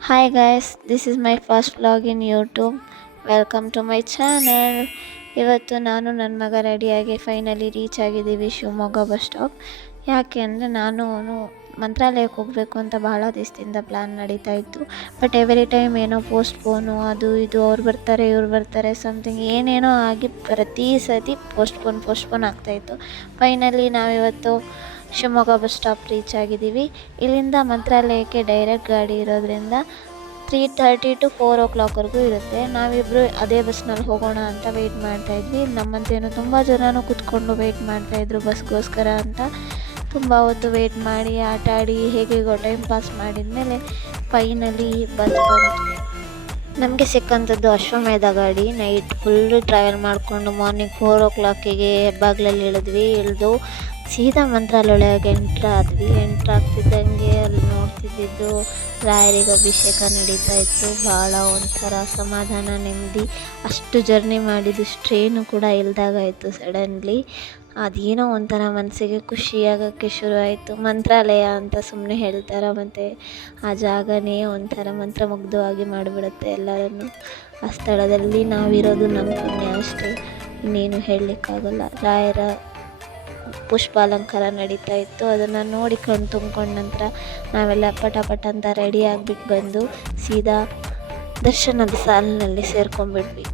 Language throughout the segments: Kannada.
Hi guys, this is my first vlog in YouTube. Welcome to my channel. ಇವತ್ತು ನಾನು ನನ್ನ ಮಗ ರೆಡಿಯಾಗಿ ಫೈನಲಿ ರೀಚ್ ಆಗಿದ್ದೀವಿ ಶಿವಮೊಗ್ಗ ಬಸ್ ಸ್ಟಾಪ್. ಯಾಕೆ ಅಂದರೆ ನಾನು ಮಂತ್ರಾಲಯಕ್ಕೆ ಹೋಗಬೇಕು ಅಂತ ಬಹಳ ದಿವಸದಿಂದ ಪ್ಲ್ಯಾನ್ ನಡೀತಾ ಇತ್ತು. ಬಟ್ ಎವ್ರಿ ಟೈಮ್ ಏನೋ ಪೋಸ್ಟ್ಪೋನು ಅದು ಇದು ಅವ್ರು ಬರ್ತಾರೆ ಇವ್ರು ಬರ್ತಾರೆ ಸಮಥಿಂಗ್ ಏನೇನೋ ಆಗಿ ಪ್ರತಿ ಸತಿ ಪೋಸ್ಟ್ಪೋನ್ ಆಗ್ತಾಯಿತ್ತು. ಫೈನಲಿ ನಾವಿವತ್ತು ಶಿವಮೊಗ್ಗ ಬಸ್ ಸ್ಟಾಪ್ ರೀಚ್ ಆಗಿದ್ದೀವಿ. ಇಲ್ಲಿಂದ ಮಂತ್ರಾಲಯಕ್ಕೆ ಡೈರೆಕ್ಟ್ ಗಾಡಿ ಇರೋದ್ರಿಂದ 3:30 to 4 o'clockವರೆಗೂ ಇರುತ್ತೆ. ನಾವಿಬ್ಬರು ಅದೇ ಬಸ್ನಲ್ಲಿ ಹೋಗೋಣ ಅಂತ ವೆಯ್ಟ್ ಮಾಡ್ತಾಯಿದ್ವಿ. ನಮ್ಮಂತೇನು ತುಂಬ ಜನನೂ ಕೂತ್ಕೊಂಡು ವೆಯ್ಟ್ ಮಾಡ್ತಾಯಿದ್ರು ಬಸ್ಗೋಸ್ಕರ ಅಂತ. ತುಂಬ ಹೊತ್ತು ವೆಯ್ಟ್ ಮಾಡಿ ಆಟ ಆಡಿ ಹೇಗೇಗೋ ಟೈಮ್ ಪಾಸ್ ಮಾಡಿದ್ಮೇಲೆ ಫೈನಲಿ ಬಸ್ ಬಂತು. ನಮಗೆ ಸಿಕ್ಕಂಥದ್ದು ಅಶ್ವಮೇಧ ಗಾಡಿ. ನೈಟ್ ಫುಲ್ಲು ಟ್ರಾವೆಲ್ ಮಾಡಿಕೊಂಡು ಮಾರ್ನಿಂಗ್ 4 o'clock ಹೆಬ್ಬಾಗ್ಲಲ್ಲಿ ಇಳಿದು ಸೀದಾ ಮಂತ್ರಾಲಯಕ್ಕೆ ಎಂಟ್ರಾಗ್ತಿದ್ದಂಗೆ ಅಲ್ಲಿ ನೋಡ್ತಿದ್ದು ರಾಯರಿಗೆ ಅಭಿಷೇಕ ನಡೀತಾ ಇತ್ತು. ಭಾಳ ಒಂಥರ ಸಮಾಧಾನ, ನೆಮ್ಮದಿ. ಅಷ್ಟು ಜರ್ನಿ ಮಾಡಿದ್ದು ಟ್ರೈನು ಕೂಡ ಇಲ್ದಾಗಾಯಿತು ಸಡನ್ಲಿ. ಅದೇನೋ ಒಂಥರ ಮನಸ್ಸಿಗೆ ಖುಷಿಯಾಗೋಕ್ಕೆ ಶುರು ಆಯಿತು. ಮಂತ್ರಾಲಯ ಅಂತ ಸುಮ್ಮನೆ ಹೇಳ್ತಾರೆ, ಮತ್ತು ಆ ಜಾಗನೇ ಒಂಥರ ಮಂತ್ರಮುಗ್ಧವಾಗಿ ಮಾಡಿಬಿಡುತ್ತೆ ಎಲ್ಲರನ್ನು. ಆ ಸ್ಥಳದಲ್ಲಿ ನಾವಿರೋದು ನಮ್ಮ ಪುಣ್ಯ ಅಷ್ಟೇ, ಇನ್ನೇನು ಹೇಳಲಿಕ್ಕಾಗಲ್ಲ. ರಾಯರ ಪುಷ್ಪಾಲಂಕಾರ ನಡೀತಾ ಇತ್ತು. ಅದನ್ನು ನೋಡಿ ಕಣ್ಣು ತುಂಬ್ಕೊಂಡ ನಂತರ ನಾವೆಲ್ಲ ಪಟ ಅಂತ ರೆಡಿ ಆಗಿಬಿಟ್ಟು ಬಂದು ಸೀದಾ ದರ್ಶನದ ಸಾಲಿನಲ್ಲಿ ಸೇರ್ಕೊಂಡ್ಬಿಟ್ವಿ.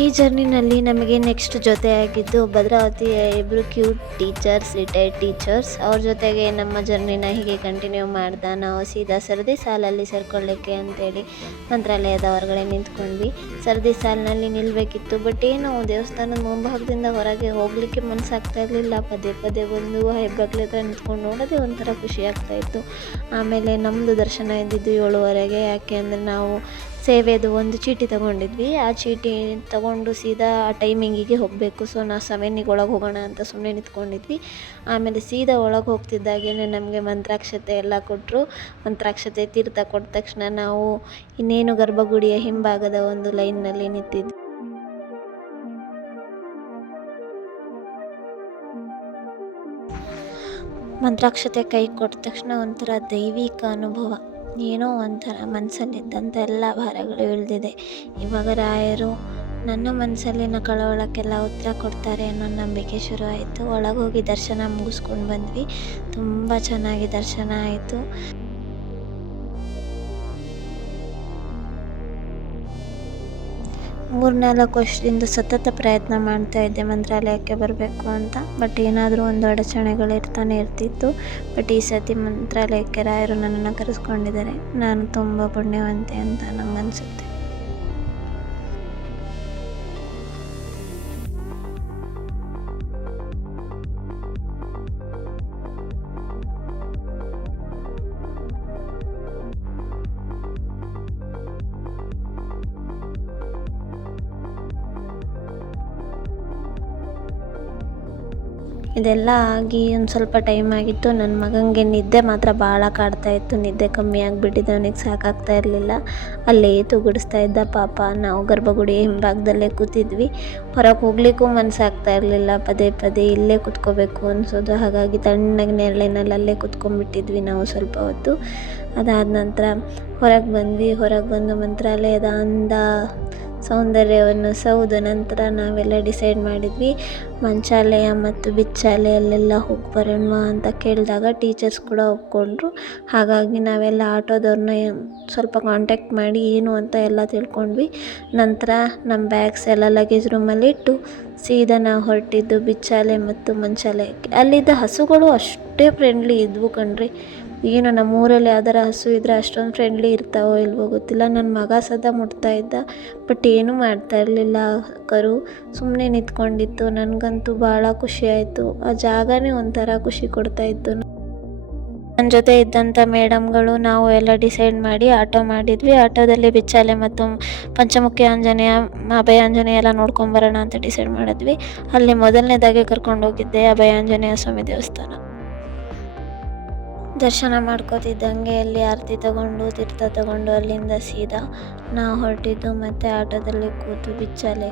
ಈ ಜರ್ನಿನಲ್ಲಿ ನಮಗೆ ನೆಕ್ಸ್ಟ್ ಜೊತೆಯಾಗಿದ್ದು ಭದ್ರಾವತಿಯ ಇಬ್ಬರು ಕ್ಯೂಟ್ ಟೀಚರ್ಸ್, ರಿಟೈರ್ಡ್ ಟೀಚರ್ಸ್. ಅವ್ರ ಜೊತೆಗೆ ನಮ್ಮ ಜರ್ನಿನ ಹೀಗೆ ಕಂಟಿನ್ಯೂ ಮಾಡ್ದೆ. ನಾವು ಸೀದಾ ಸರದಿ ಸಾಲಲ್ಲಿ ಸೇರ್ಕೊಳ್ಳಿಕ್ಕೆ ಅಂತೇಳಿ ಮಂತ್ರಾಲಯದ ಹೊರಗಡೆ ನಿಂತ್ಕೊಂಡ್ವಿ. ಸರದಿ ಸಾಲಿನಲ್ಲಿ ನಿಲ್ಲಬೇಕಿತ್ತು, ಬಟ್ ಏನು ದೇವಸ್ಥಾನದ ಮುಂಭಾಗದಿಂದ ಹೊರಗೆ ಹೋಗಲಿಕ್ಕೆ ಮನಸ್ಸಾಗ್ತಾ ಇರಲಿಲ್ಲ. ಪದೇ ಬಂದು ಹೆಬ್ಬಾಗ್ಲ ಹತ್ರ ನಿಂತ್ಕೊಂಡು ನೋಡೋದೇ ಒಂಥರ ಖುಷಿ ಆಗ್ತಾಯಿತ್ತು. ಆಮೇಲೆ ನಮ್ಮದು ದರ್ಶನ ಇದ್ದಿದ್ದು 7:30. ಯಾಕೆ ಅಂದರೆ ನಾವು ಸೇವೆದು ಒಂದು ಚೀಟಿ ತೊಗೊಂಡಿದ್ವಿ. ಆ ಚೀಟಿ ತೊಗೊಂಡು ಸೀದಾ ಆ ಟೈಮಿಂಗಿಗೆ ಹೋಗಬೇಕು. ಸೊ ನಾವು 7ಗೆ ಒಳಗೆ ಹೋಗೋಣ ಅಂತ ಸುಮ್ಮನೆ ನಿಂತ್ಕೊಂಡಿದ್ವಿ. ಆಮೇಲೆ ಸೀದಾ ಒಳಗೆ ಹೋಗ್ತಿದ್ದಾಗೇ ನಮಗೆ ಮಂತ್ರಾಕ್ಷತೆ ಎಲ್ಲ ಕೊಟ್ಟರು. ಮಂತ್ರಾಕ್ಷತೆ ತೀರ್ಥ ಕೊಟ್ಟ ತಕ್ಷಣ ನಾವು ಇನ್ನೇನು ಗರ್ಭಗುಡಿಯ ಹಿಂಭಾಗದ ಒಂದು ಲೈನ್ನಲ್ಲಿ ನಿಂತಿದ್ವಿ. ಮಂತ್ರಾಕ್ಷತೆ ಕೈ ಕೊಟ್ಟ ತಕ್ಷಣ ಒಂಥರ ದೈವಿಕ ಅನುಭವ. ಏನೋ ಒಂಥರ ಮನಸ್ಸಲ್ಲಿದ್ದಂಥ ಎಲ್ಲ ಭಾರಗಳು ಇಳಿದಿದೆ. ಇವಾಗ ರಾಯರು ನನ್ನ ಮನಸ್ಸಲ್ಲಿನ ಕಳವಳಕ್ಕೆಲ್ಲ ಉತ್ತರ ಕೊಡ್ತಾರೆ ಅನ್ನೋ ನಂಬಿಕೆ ಶುರು ಆಯಿತು. ಒಳಗೋಗಿ ದರ್ಶನ ಮುಗಿಸ್ಕೊಂಡು ಬಂದ್ವಿ. ತುಂಬ ಚೆನ್ನಾಗಿ ದರ್ಶನ ಆಯಿತು. 3-4 ವರ್ಷದಿಂದ ಸತತ ಪ್ರಯತ್ನ ಮಾಡ್ತಾಯಿದ್ದೆ ಮಂತ್ರಾಲಯಕ್ಕೆ ಬರಬೇಕು ಅಂತ. ಬಟ್ ಏನಾದರೂ ಒಂದು ಅಡಚಣೆಗಳು ಇರ್ತಾನೆ ಇರ್ತಿತ್ತು. ಬಟ್ ಈ ಸತಿ ಮಂತ್ರಾಲಯಕ್ಕೆ ರಾಯರು ನನ್ನನ್ನು ಕರೆಸ್ಕೊಂಡಿದ್ದಾರೆ. ನಾನು ತುಂಬ ಪುಣ್ಯವಂತೆ ಅಂತ ನನಗನ್ಸುತ್ತೆ. ಇದೆಲ್ಲ ಆಗಿ ಒಂದು ಸ್ವಲ್ಪ ಟೈಮ್ ಆಗಿತ್ತು. ನನ್ನ ಮಗನಿಗೆ ನಿದ್ದೆ ಮಾತ್ರ ಭಾಳ ಕಾಡ್ತಾಯಿತ್ತು. ನಿದ್ದೆ ಕಮ್ಮಿ ಆಗಿಬಿಟ್ಟಿದೆ, ಅವನಿಗೆ ಸಾಕಾಗ್ತಾ ಇರಲಿಲ್ಲ. ಅಲ್ಲೇ ತೂಗುಡಿಸ್ತಾ ಇದ್ದ ಪಾಪ. ನಾವು ಗರ್ಭಗುಡಿ ಹಿಂಭಾಗದಲ್ಲೇ ಕೂತಿದ್ವಿ. ಹೊರಗೆ ಹೋಗ್ಲಿಕ್ಕೂ ಮನಸ್ಸಾಗ್ತಾ ಇರಲಿಲ್ಲ. ಪದೇ ಇಲ್ಲೇ ಕೂತ್ಕೋಬೇಕು ಅನಿಸೋದು. ಹಾಗಾಗಿ ತಣ್ಣಗೆ ನೆರಳಿನಲ್ಲಿ ಅಲ್ಲೇ ಕೂತ್ಕೊಂಡ್ಬಿಟ್ಟಿದ್ವಿ ನಾವು ಸ್ವಲ್ಪ ಹೊತ್ತು. ಅದಾದ ನಂತರ ಹೊರಗೆ ಬಂದು ಮಂತ್ರಾಲಯದ ಅಂದ ಸೌಂದರ್ಯವನ್ನು ಸೌದು ನಂತರ ನಾವೆಲ್ಲ ಡಿಸೈಡ್ ಮಾಡಿದ್ವಿ ಮಂಚಾಲಯ ಮತ್ತು ಬಿಚ್ಚಾಲಯಲ್ಲೆಲ್ಲ ಹೋಗಿ ಬರೋಣ ಅಂತ ಕೇಳಿದಾಗ ಟೀಚರ್ಸ್ ಕೂಡ ಒಪ್ಕೊಂಡ್ರು. ಹಾಗಾಗಿ ನಾವೆಲ್ಲ ಆಟೋದವ್ರನ್ನ ಸ್ವಲ್ಪ ಕಾಂಟ್ಯಾಕ್ಟ್ ಮಾಡಿ ಏನು ಅಂತ ಎಲ್ಲ ತಿಳ್ಕೊಂಡ್ವಿ. ನಂತರ ನಮ್ಮ ಬ್ಯಾಗ್ಸ್ ಎಲ್ಲ ಲಗೇಜ್ ರೂಮಲ್ಲಿ ಇಟ್ಟು ಸೀದಾ ನಾವು ಹೊರಟಿದ್ದು ಬಿಚ್ಚಾಲೆ ಮತ್ತು ಮಂಚಾಲಯಕ್ಕೆ. ಅಲ್ಲಿದ್ದ ಹಸುಗಳು ಅಷ್ಟೇ ಫ್ರೆಂಡ್ಲಿ ಇದ್ವು ಕಣ್ರಿ. ಏನು ನಮ್ಮೂರಲ್ಲಿ ಯಾವ್ದಾರ ಹಸು ಇದ್ದರೆ ಅಷ್ಟೊಂದು ಫ್ರೆಂಡ್ಲಿ ಇರ್ತಾವೋ ಇಲ್ವೋ ಗೊತ್ತಿಲ್ಲ. ನನ್ನ ಮಗ ಸದಾ ಮುಟ್ತಾ ಇದ್ದ, ಬಟ್ ಏನೂ ಮಾಡ್ತಾ ಇರಲಿಲ್ಲ. ಕರು ಸುಮ್ಮನೆ ನಿಂತ್ಕೊಂಡಿತ್ತು. ನನಗಂತೂ ಭಾಳ ಖುಷಿ ಆಯಿತು. ಆ ಜಾಗನೇ ಒಂಥರ ಖುಷಿ ಕೊಡ್ತಾಯಿತ್ತು. ನನ್ನ ಜೊತೆ ಇದ್ದಂಥ ಮೇಡಮ್ಗಳು ನಾವು ಎಲ್ಲ ಡಿಸೈಡ್ ಮಾಡಿ ಆಟೋ ಮಾಡಿದ್ವಿ. ಆಟೋದಲ್ಲಿ ಬಿಚ್ಚಾಲೆ ಮತ್ತು ಪಂಚಮುಖಿ ಆಂಜನೇಯ, ಅಭಯ ಆಂಜನೇಯ ಎಲ್ಲ ನೋಡ್ಕೊಂಬರೋಣ ಅಂತ ಡಿಸೈಡ್ ಮಾಡಿದ್ವಿ. ಅಲ್ಲಿ ಮೊದಲನೇದಾಗಿ ಕರ್ಕೊಂಡೋಗಿದ್ದೆ ಅಭಯ ಆಂಜನೇಯ ಸ್ವಾಮಿ ದೇವಸ್ಥಾನ. ದರ್ಶನ ಮಾಡ್ಕೋತಿದ್ದಂಗೆ ಅಲ್ಲಿ ಆರತಿ ತಗೊಂಡು ತೀರ್ಥ ತಗೊಂಡು ಅಲ್ಲಿಂದ ಸೀದಾ ನಾವು ಹೊರಟಿದ್ದು ಮತ್ತು ಆಟೋದಲ್ಲಿ ಕೂತು ಬಿಚ್ಚಾಲೆ.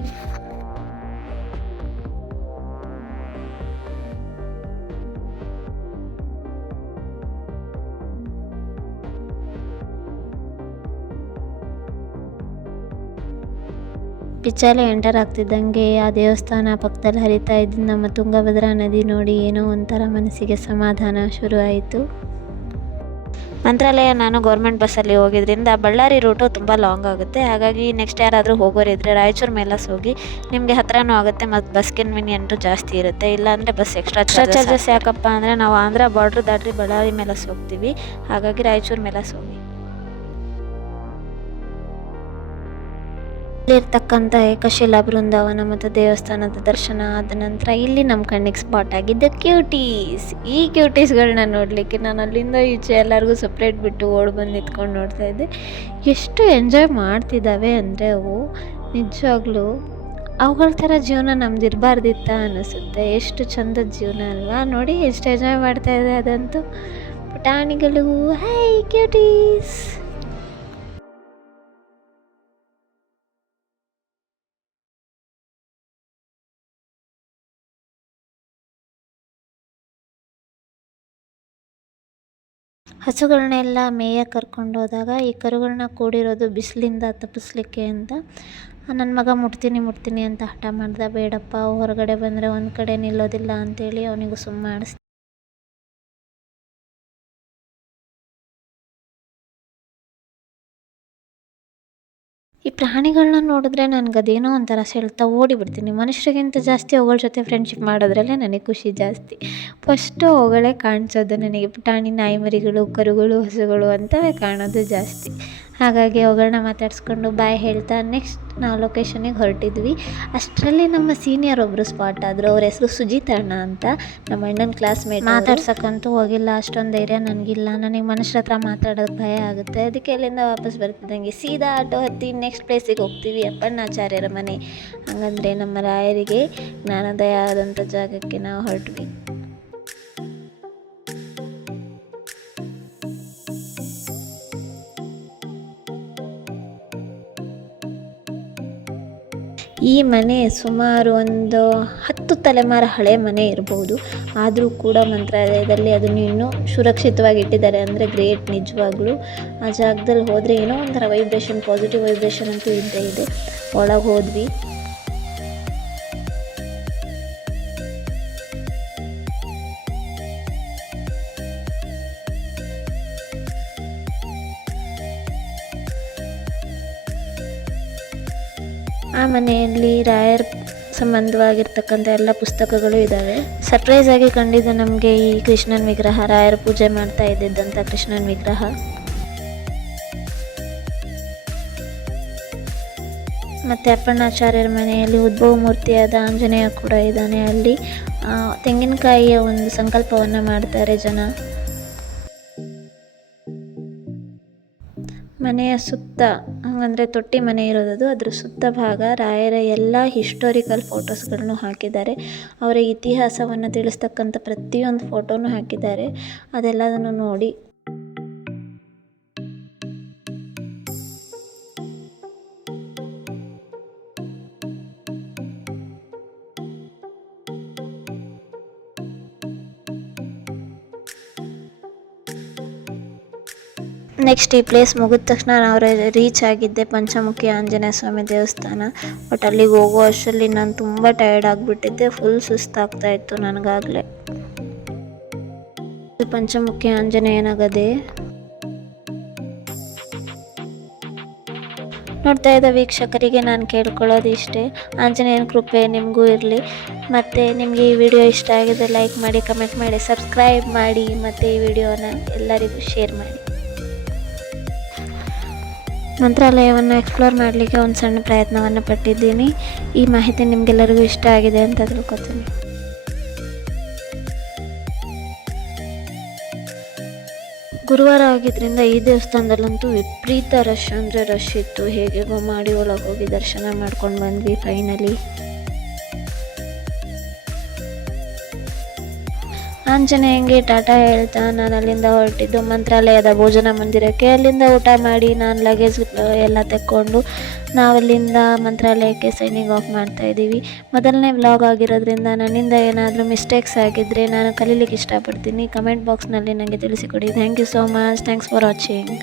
ಪಿಚ್ಚಾಲೆ ಎಂಟರ್ ಆಗ್ತಿದ್ದಂಗೆ ಆ ದೇವಸ್ಥಾನ ಪಕ್ಕದಲ್ಲಿ ಹರಿತಾ ಇದ್ದ ನಮ್ಮ ತುಂಗಭದ್ರಾ ನದಿ ನೋಡಿ ಏನೋ ಒಂಥರ ಮನಸ್ಸಿಗೆ ಸಮಾಧಾನ ಶುರು ಆಯಿತು. ಮಂತ್ರಾಲಯ ನಾನು ಗೌರ್ಮೆಂಟ್ ಬಸ್ಸಲ್ಲಿ ಹೋಗಿದ್ದರಿಂದ ಬಳ್ಳಾರಿ ರೂಟು ತುಂಬ ಲಾಂಗ್ ಆಗುತ್ತೆ. ಹಾಗಾಗಿ ನೆಕ್ಸ್ಟ್ ಯಾರಾದರೂ ಹೋಗೋರಿದ್ದರೆ ರಾಯಚೂರು ಮೇಲಸ್ ಹೋಗಿ, ನಿಮಗೆ ಹತ್ರನೂ ಆಗುತ್ತೆ ಮತ್ತು ಬಸ್ ಕನ್ವೀನಿಯೆಂಟು ಜಾಸ್ತಿ ಇರುತ್ತೆ. ಇಲ್ಲಾಂದರೆ ಬಸ್ ಎಕ್ಸ್ಟ್ರಾ ಚಾರ್ಜಸ್ ಯಾಕಪ್ಪ ಅಂದರೆ ನಾವು ಆಂಧ್ರ ಬಾರ್ಡ್ರ್ ದಾಟಿ ಬಳ್ಳಾರಿ ಮೇಲಸ್ ಹೋಗ್ತೀವಿ. ಹಾಗಾಗಿ ರಾಯಚೂರು ಮೇಲಸ್ ಹೋಗಿ. ಇಲ್ಲಿರ್ತಕ್ಕಂಥ ಏಕಶಿಲಾ ಬೃಂದಾವನ ಮತ್ತು ದೇವಸ್ಥಾನದ ದರ್ಶನ ಆದ ನಂತರ ಇಲ್ಲಿ ನಮ್ಮ ಕಣ್ಣಿಗೆ ಸ್ಪಾಟ್ ಆಗಿದ್ದ ಕ್ಯೂಟೀಸ್. ಈ ಕ್ಯೂಟೀಸ್ಗಳನ್ನ ನೋಡಲಿಕ್ಕೆ ನಾನು ಅಲ್ಲಿಂದ ಈಚೆ ಎಲ್ಲರಿಗೂ ಸಪ್ರೇಟ್ ಬಿಟ್ಟು ಓಡಿ ಬಂದು ನಿಂತ್ಕೊಂಡು ನೋಡ್ತಾ ಇದ್ದೆ. ಎಷ್ಟು ಎಂಜಾಯ್ ಮಾಡ್ತಿದ್ದಾವೆ ಅಂದರೆ ಅವು ನಿಜವಾಗ್ಲೂ ಅವುಗಳ ಥರ ಜೀವನ ನಮ್ದು ಇರಬಾರ್ದಿತ್ತ ಅನ್ನಿಸುತ್ತೆ. ಎಷ್ಟು ಚಂದದ ಜೀವನ ಅಲ್ವಾ. ನೋಡಿ ಎಷ್ಟು ಎಂಜಾಯ್ ಮಾಡ್ತಾ ಇದೆ ಅದಂತೂ. ಪುಟಾಣಿಗಳು, ಹೈ ಕ್ಯೂಟೀಸ್. ಹಸುಗಳನ್ನೆಲ್ಲ ಮೇಯ ಕರ್ಕೊಂಡೋದಾಗ ಈ ಕರುಗಳನ್ನ ಕೂಡಿರೋದು ಬಿಸಿಲಿಂದ ತಪ್ಪಿಸ್ಲಿಕ್ಕೆ ಅಂತ. ನನ್ನ ಮಗ ಮುಟ್ತೀನಿ ಅಂತ ಹಠ ಮಾಡ್ದ. ಬೇಡಪ್ಪ, ಹೊರಗಡೆ ಬಂದರೆ ಒಂದು ಕಡೆ ನಿಲ್ಲೋದಿಲ್ಲ ಅಂತೇಳಿ ಅವನಿಗೂ ಸುಮ್ಮ ಮಾಡಿಸ್ದೆ. ಈ ಪ್ರಾಣಿಗಳನ್ನ ನೋಡಿದ್ರೆ ನನಗದೇನೋ ಒಂಥರ ಸೆಳ್ತಾ ಓಡಿಬಿಡ್ತೀನಿ. ಮನುಷ್ಯರಿಗಿಂತ ಜಾಸ್ತಿ ಅವುಗಳ ಜೊತೆ ಫ್ರೆಂಡ್ಶಿಪ್ ಮಾಡೋದ್ರಲ್ಲೇ ನನಗೆ ಖುಷಿ ಜಾಸ್ತಿ. ಫಸ್ಟು ಅವುಗಳೇ ಕಾಣಿಸೋದು ನನಗೆ. ಪುಟಾಣಿ ನಾಯಿ ಮರಿಗಳು, ಕರುಗಳು, ಹಸುಗಳು ಅಂತವೇ ಕಾಣೋದು ಜಾಸ್ತಿ. ಹಾಗಾಗಿ ಅವುಗಳನ್ನ ಮಾತಾಡಿಸ್ಕೊಂಡು ಬಾಯ್ ಹೇಳ್ತಾ ನೆಕ್ಸ್ಟ್ ನಾವು ಲೊಕೇಶನಿಗೆ ಹೊರಟಿದ್ವಿ. ಅಷ್ಟರಲ್ಲಿ ನಮ್ಮ ಸೀನಿಯರ್ ಒಬ್ಬರು ಸ್ಪಾಟ್ ಆದರು. ಅವ್ರ ಹೆಸರು ಸುಜಿತಣ್ಣ ಅಂತ, ನಮ್ಮ ಅಣ್ಣನ ಕ್ಲಾಸ್ಮೇಟ್. ಮಾತಾಡ್ಸೋಕ್ಕಂತೂ ಹೋಗಿಲ್ಲ, ಅಷ್ಟೊಂದು ಧೈರ್ಯ ನನಗಿಲ್ಲ. ನನಗೆ ಮನುಷ್ಯರ ಹತ್ರ ಮಾತಾಡೋದು ಭಯ ಆಗುತ್ತೆ. ಅದಕ್ಕೆ ಅಲ್ಲಿಂದ ವಾಪಸ್ ಬರ್ತಿದ್ದಂಗೆ ಸೀದಾ ಆಟೋ ಹತ್ತಿ ನೆಕ್ಸ್ಟ್ ಪ್ಲೇಸಿಗೆ ಹೋಗ್ತೀವಿ, ಅಪ್ಪಣ್ಣಾಚಾರ್ಯರ ಮನೆ. ಹಂಗಂದರೆ ನಮ್ಮ ರಾಯರಿಗೆ ಜ್ಞಾನೋದಯ ಆದಂಥ ಜಾಗಕ್ಕೆ ನಾವು ಹೊರಟ್ವಿ. ಈ ಮನೆ ಸುಮಾರು ಒಂದು 10 ತಲೆಮಾರು ಹಳೆ ಮನೆ ಇರ್ಬೋದು. ಆದರೂ ಕೂಡ ಮಂತ್ರಾಲಯದಲ್ಲಿ ಅದನ್ನು ಇನ್ನೂ ಸುರಕ್ಷಿತವಾಗಿ ಇಟ್ಟಿದ್ದಾರೆ ಅಂದರೆ ಗ್ರೇಟ್ ನಿಜವಾಗ್ಲೂ. ಆ ಜಾಗದಲ್ಲಿ ಹೋದರೆ ಏನೋ ಒಂಥರ ವೈಬ್ರೇಷನ್, ಪಾಸಿಟಿವ್ ವೈಬ್ರೇಷನ್ ಅಂತೂ ಇದ್ದೇ ಇದೆ. ಒಳಗೆ ಹೋದ್ವಿ. ಆ ಮನೆಯಲ್ಲಿ ರಾಯರ್ ಸಂಬಂಧವಾಗಿರ್ತಕ್ಕಂಥ ಎಲ್ಲ ಪುಸ್ತಕಗಳು ಇದ್ದಾವೆ. ಸರ್ಪ್ರೈಸ್ ಆಗಿ ಕಂಡಿದ್ದು ನಮಗೆ ಈ ಕೃಷ್ಣನ ವಿಗ್ರಹ, ರಾಯರ ಪೂಜೆ ಮಾಡ್ತಾ ಇದ್ದಿದ್ದಂಥ ಕೃಷ್ಣನ ವಿಗ್ರಹ. ಮತ್ತು ಅಪ್ಪಣ್ಣಾಚಾರ್ಯರ ಮನೆಯಲ್ಲಿ ಉದ್ಭವ ಮೂರ್ತಿಯಾದ ಆಂಜನೇಯ ಕೂಡ ಇದ್ದಾನೆ. ಅಲ್ಲಿ ತೆಂಗಿನಕಾಯಿಯ ಒಂದು ಸಂಕಲ್ಪವನ್ನು ಮಾಡ್ತಾರೆ ಜನ. ಮನೆಯ ಸುತ್ತ, ಅಂದರೆ ತೊಟ್ಟಿ ಮನೆ ಇರೋದು, ಅದ್ರ ಸುತ್ತ ಭಾಗ ರಾಯರ ಎಲ್ಲ ಹಿಸ್ಟೋರಿಕಲ್ ಫೋಟೋಸ್ಗಳನ್ನು ಹಾಕಿದ್ದಾರೆ. ಅವರ ಇತಿಹಾಸವನ್ನು ತಿಳಿಸ್ತಕ್ಕಂಥ ಪ್ರತಿಯೊಂದು ಫೋಟೋನು ಹಾಕಿದ್ದಾರೆ. ಅದೆಲ್ಲದನ್ನು ನೋಡಿ ನೆಕ್ಸ್ಟ್ ಈ ಪ್ಲೇಸ್ ಮುಗಿದ ತಕ್ಷಣ ನಾವು ರೀಚ್ ಆಗಿದ್ದೆ ಪಂಚಮುಖಿ ಆಂಜನೇಯ ಸ್ವಾಮಿ ದೇವಸ್ಥಾನ. ಬಟ್ ಅಲ್ಲಿಗೆ ಹೋಗೋ ಅಷ್ಟರಲ್ಲಿ ನಾನು ತುಂಬ ಟಯರ್ಡ್ ಆಗಿಬಿಟ್ಟಿದ್ದೆ. ಫುಲ್ ಸುಸ್ತಾಗ್ತಾ ಇತ್ತು ನನಗಾಗಲೇ. ಪಂಚಮುಖಿ ಆಂಜನೇಯನ ಗದೆ ನೋಡ್ತಾ ಇದ್ದ ವೀಕ್ಷಕರಿಗೆ ನಾನು ಕೇಳ್ಕೊಳ್ಳೋದು ಇಷ್ಟೇ, ಆಂಜನೇಯನ ಕೃಪೆ ನಿಮಗೂ ಇರಲಿ. ಮತ್ತು ನಿಮಗೆ ಈ ವಿಡಿಯೋ ಇಷ್ಟ ಆಗಿದೆ ಲೈಕ್ ಮಾಡಿ, ಕಮೆಂಟ್ ಮಾಡಿ, ಸಬ್ಸ್ಕ್ರೈಬ್ ಮಾಡಿ, ಮತ್ತು ಈ ವಿಡಿಯೋನ ಎಲ್ಲರಿಗೂ ಶೇರ್ ಮಾಡಿ. ಮಂತ್ರಾಲಯವನ್ನು ಎಕ್ಸ್ಪ್ಲೋರ್ ಮಾಡಲಿಕ್ಕೆ ಒಂದು ಸಣ್ಣ ಪ್ರಯತ್ನವನ್ನು ಪಟ್ಟಿದ್ದೀನಿ. ಈ ಮಾಹಿತಿ ನಿಮಗೆಲ್ಲರಿಗೂ ಇಷ್ಟ ಆಗಿದೆ ಅಂತ ತಿಳ್ಕೊತೀನಿ. ಗುರುವಾರ ಆಗಿದ್ದರಿಂದ ಈ ದೇವಸ್ಥಾನದಲ್ಲಂತೂ ವಿಪರೀತ ರಶ್ ಅಂದರೆ ರಶ್ ಇತ್ತು. ಹೇಗೆಗೋ ಮಾಡಿ ಒಳಗೆ ಹೋಗಿ ದರ್ಶನ ಮಾಡ್ಕೊಂಡು ಬಂದ್ವಿ ಫೈನಲಿ. ಆಂಜನೇಯಂಗೆ ಟಾಟಾ ಹೇಳ್ತಾ ನಾನು ಅಲ್ಲಿಂದ ಹೊರಟಿದ್ದು ಮಂತ್ರಾಲಯದ ಭೋಜನ ಮಂದಿರಕ್ಕೆ. ಅಲ್ಲಿಂದ ಊಟ ಮಾಡಿ ನಾನು ಲಗೇಜ್ ಎಲ್ಲ ತೆಕ್ಕೊಂಡು ನಾವಲ್ಲಿಂದ ಮಂತ್ರಾಲಯಕ್ಕೆ ಸೈನಿಂಗ್ ಆಫ್ ಮಾಡ್ತಾಯಿದ್ದೀವಿ. ಮೊದಲನೇ ವ್ಲಾಗ್ ಆಗಿರೋದ್ರಿಂದ ನನ್ನಿಂದ ಏನಾದರೂ ಮಿಸ್ಟೇಕ್ಸ್ ಆಗಿದ್ದರೆ ನಾನು ಕಲೀಲಿಕ್ಕೆ ಇಷ್ಟಪಡ್ತೀನಿ. ಕಮೆಂಟ್ ಬಾಕ್ಸ್ನಲ್ಲಿ ನನಗೆ ತಿಳಿಸಿಕೊಡಿ. Thank you so much. Thanks for watching.